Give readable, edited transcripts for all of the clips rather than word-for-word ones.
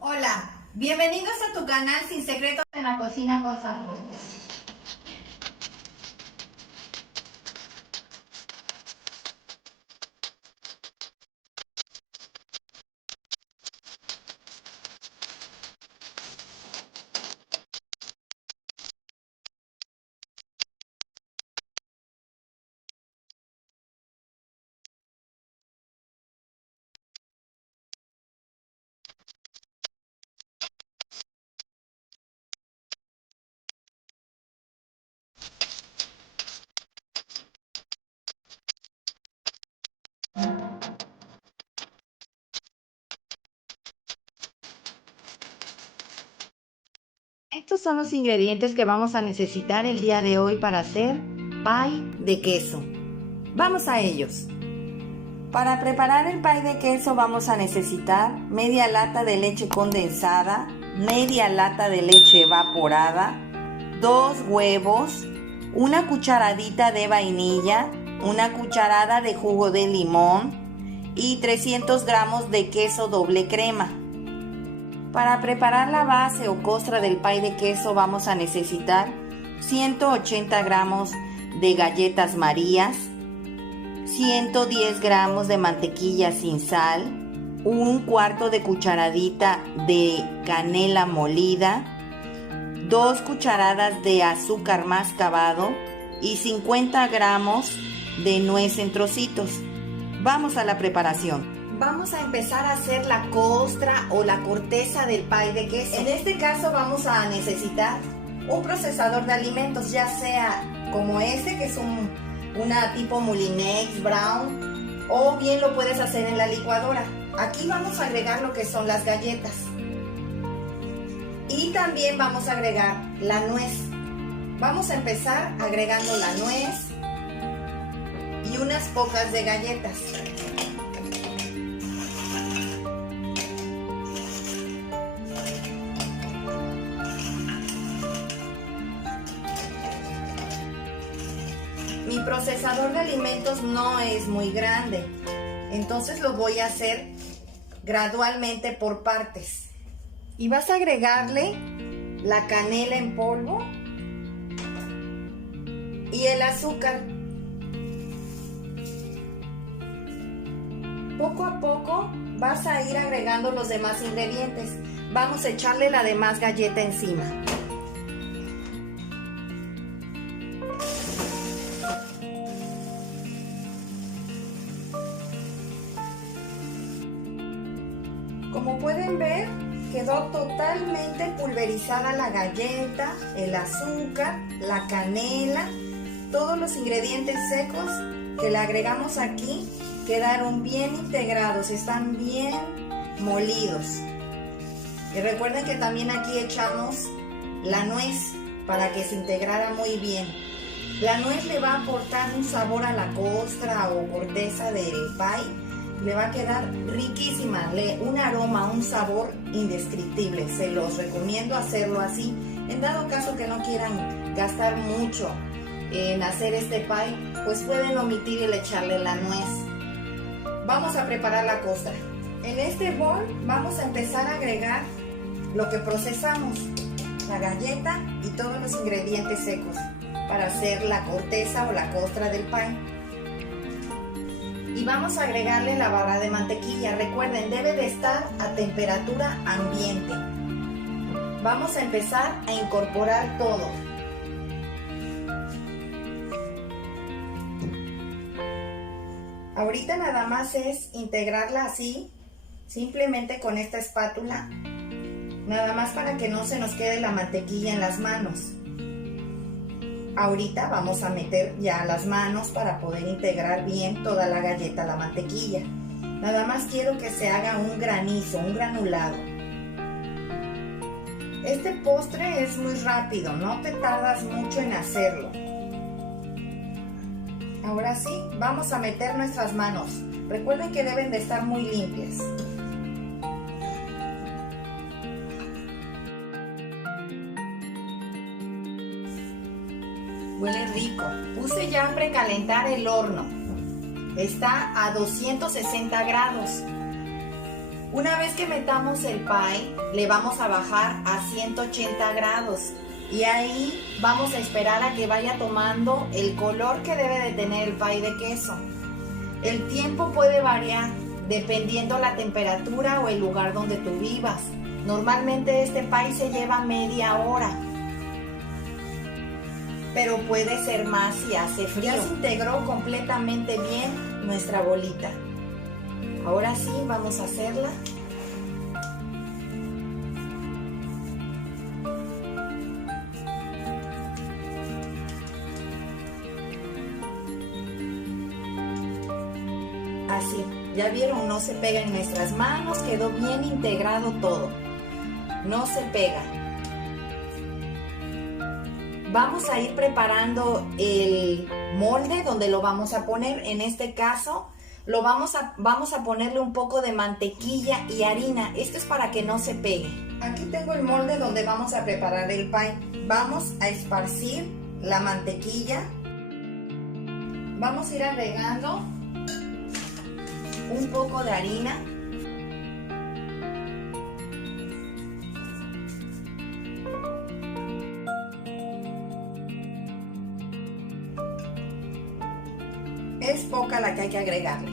Hola, bienvenidos a tu canal Sin Secretos en la Cocina con Sabor. Estos son los ingredientes que vamos a necesitar el día de hoy para hacer pie de queso. Vamos a ellos. Para preparar el pie de queso vamos a necesitar media lata de leche condensada, media lata de leche evaporada, 2 huevos, una cucharadita de vainilla, una cucharada de jugo de limón y 300 gramos de queso doble crema. Para preparar la base o costra del pie de queso vamos a necesitar 180 gramos de galletas Marías, 110 gramos de mantequilla sin sal, un cuarto de cucharadita de canela molida, 2 cucharadas de azúcar mascabado y 50 gramos de nuez en trocitos. Vamos a la preparación. Vamos a empezar a hacer la costra o la corteza del pie de queso. En este caso vamos a necesitar un procesador de alimentos, ya sea como este, que es una tipo Moulinex Brown, o bien lo puedes hacer en la licuadora. Aquí vamos a agregar lo que son las galletas. Y también vamos a agregar la nuez. Vamos a empezar agregando la nuez y unas pocas de galletas. Mi procesador de alimentos no es muy grande, entonces lo voy a hacer gradualmente por partes. Y vas a agregarle la canela en polvo y el azúcar. Poco a poco vas a ir agregando los demás ingredientes. Vamos a echarle la demás galleta encima. Como pueden ver, quedó totalmente pulverizada la galleta, el azúcar, la canela, todos los ingredientes secos que le agregamos aquí quedaron bien integrados, están bien molidos. Y recuerden que también aquí echamos la nuez para que se integrara muy bien. La nuez le va a aportar un sabor a la costra o corteza del pie. Le va a quedar riquísima, un aroma, un sabor indescriptible. Se los recomiendo hacerlo así. En dado caso que no quieran gastar mucho en hacer este pie, pues pueden omitir el echarle la nuez. Vamos a preparar la costra. En este bol vamos a empezar a agregar lo que procesamos, la galleta y todos los ingredientes secos para hacer la corteza o la costra del pie. Y vamos a agregarle la barra de mantequilla. Recuerden, debe de estar a temperatura ambiente. Vamos a empezar a incorporar todo. Ahorita nada más es integrarla así, simplemente con esta espátula, nada más para que no se nos quede la mantequilla en las manos. Ahorita vamos a meter ya las manos para poder integrar bien toda la galleta a la mantequilla. Nada más quiero que se haga un granizo, un granulado. Este postre es muy rápido, no te tardas mucho en hacerlo. Ahora sí, vamos a meter nuestras manos. Recuerden que deben de estar muy limpias. Huele rico. Puse ya a precalentar el horno. Está a 260 grados. Una vez que metamos el pie, le vamos a bajar a 180 grados y ahí vamos a esperar a que vaya tomando el color que debe de tener el pie de queso. El tiempo puede variar dependiendo la temperatura o el lugar donde tú vivas. Normalmente este pie se lleva media hora, pero puede ser más si hace frío. Ya se integró completamente bien nuestra bolita. Ahora sí, vamos a hacerla. Así, ya vieron, no se pega en nuestras manos, quedó bien integrado todo. No se pega. Vamos a ir preparando el molde donde lo vamos a poner. En este caso, vamos a ponerle un poco de mantequilla y harina. Esto es para que no se pegue. Aquí tengo el molde donde vamos a preparar el pie. Vamos a esparcir la mantequilla. Vamos a ir agregando un poco de harina. Es poca la que hay que agregarle.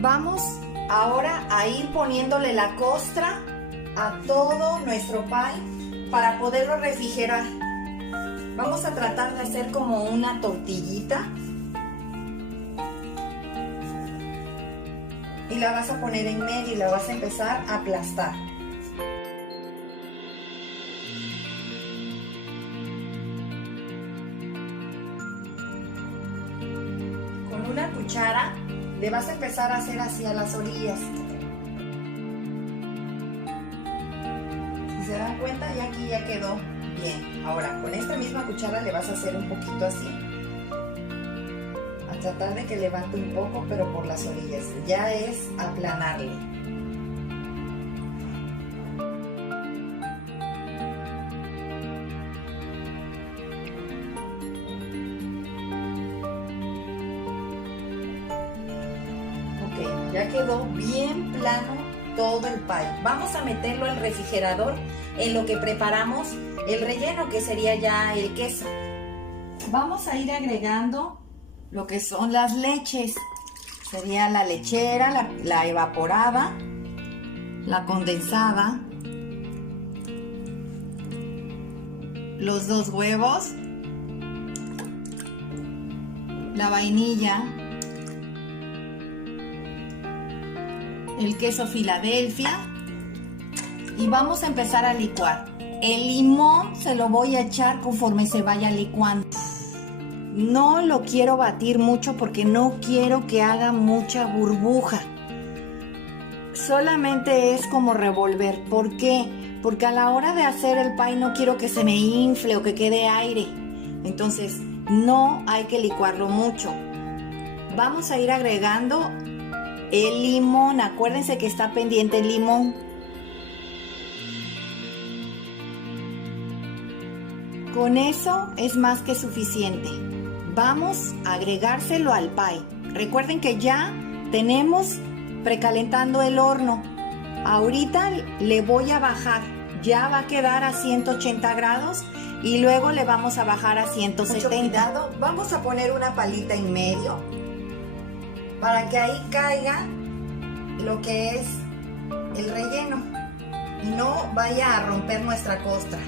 Vamos ahora a ir poniéndole la costra a todo nuestro pie para poderlo refrigerar. Vamos a tratar de hacer como una tortillita y la vas a poner en medio y la vas a empezar a aplastar. Una cuchara le vas a empezar a hacer así a las orillas. Si se dan cuenta, ya aquí ya quedó bien. Ahora con esta misma cuchara le vas a hacer un poquito así, a tratar de que levante un poco, pero por las orillas. Ya es aplanarle. Ya quedó bien plano todo el pie. Vamos a meterlo al refrigerador en lo que preparamos el relleno, que sería ya el queso. Vamos a ir agregando lo que son las leches. Sería la lechera, la evaporada, la condensada, los 2 huevos, la vainilla, el queso Filadelfia y vamos a empezar a licuar. El limón se lo voy a echar conforme se vaya licuando. No lo quiero batir mucho porque no quiero que haga mucha burbuja. Solamente es como revolver. ¿Por qué? Porque a la hora de hacer el pie no quiero que se me infle o que quede aire. Entonces no hay que licuarlo mucho. Vamos a ir agregando el limón, acuérdense que está pendiente el limón. Con eso es más que suficiente. Vamos a agregárselo al pie. Recuerden que ya tenemos precalentando el horno. Ahorita le voy a bajar. Ya va a quedar a 180 grados y luego le vamos a bajar a 170. Mucho cuidado. Vamos a poner una palita en medio para que ahí caiga lo que es el relleno y no vaya a romper nuestra costra.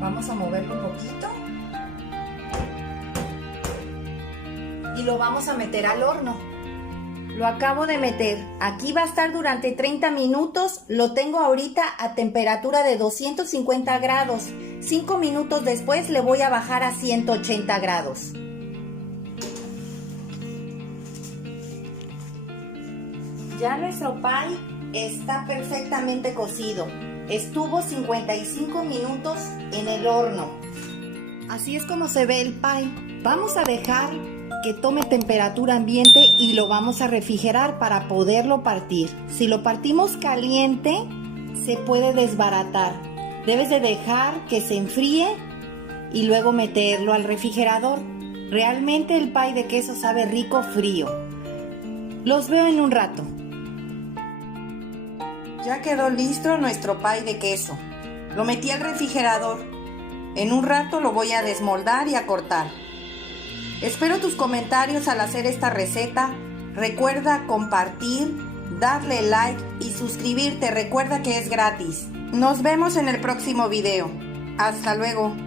Vamos a moverlo un poquito y lo vamos a meter al horno. Lo acabo de meter. Aquí va a estar durante 30 minutos. Lo tengo ahorita a temperatura de 250 grados. 5 minutos después le voy a bajar a 180 grados. Ya nuestro pie está perfectamente cocido. Estuvo 55 minutos en el horno. Así es como se ve el pie. Vamos a dejar que tome temperatura ambiente y lo vamos a refrigerar para poderlo partir. Si lo partimos caliente, se puede desbaratar. Debes de dejar que se enfríe y luego meterlo al refrigerador. Realmente el pie de queso sabe rico frío. Los veo en un rato. Ya quedó listo nuestro pie de queso. Lo metí al refrigerador. En un rato lo voy a desmoldar y a cortar. Espero tus comentarios al hacer esta receta. Recuerda compartir, darle like y suscribirte. Recuerda que es gratis. Nos vemos en el próximo video. Hasta luego.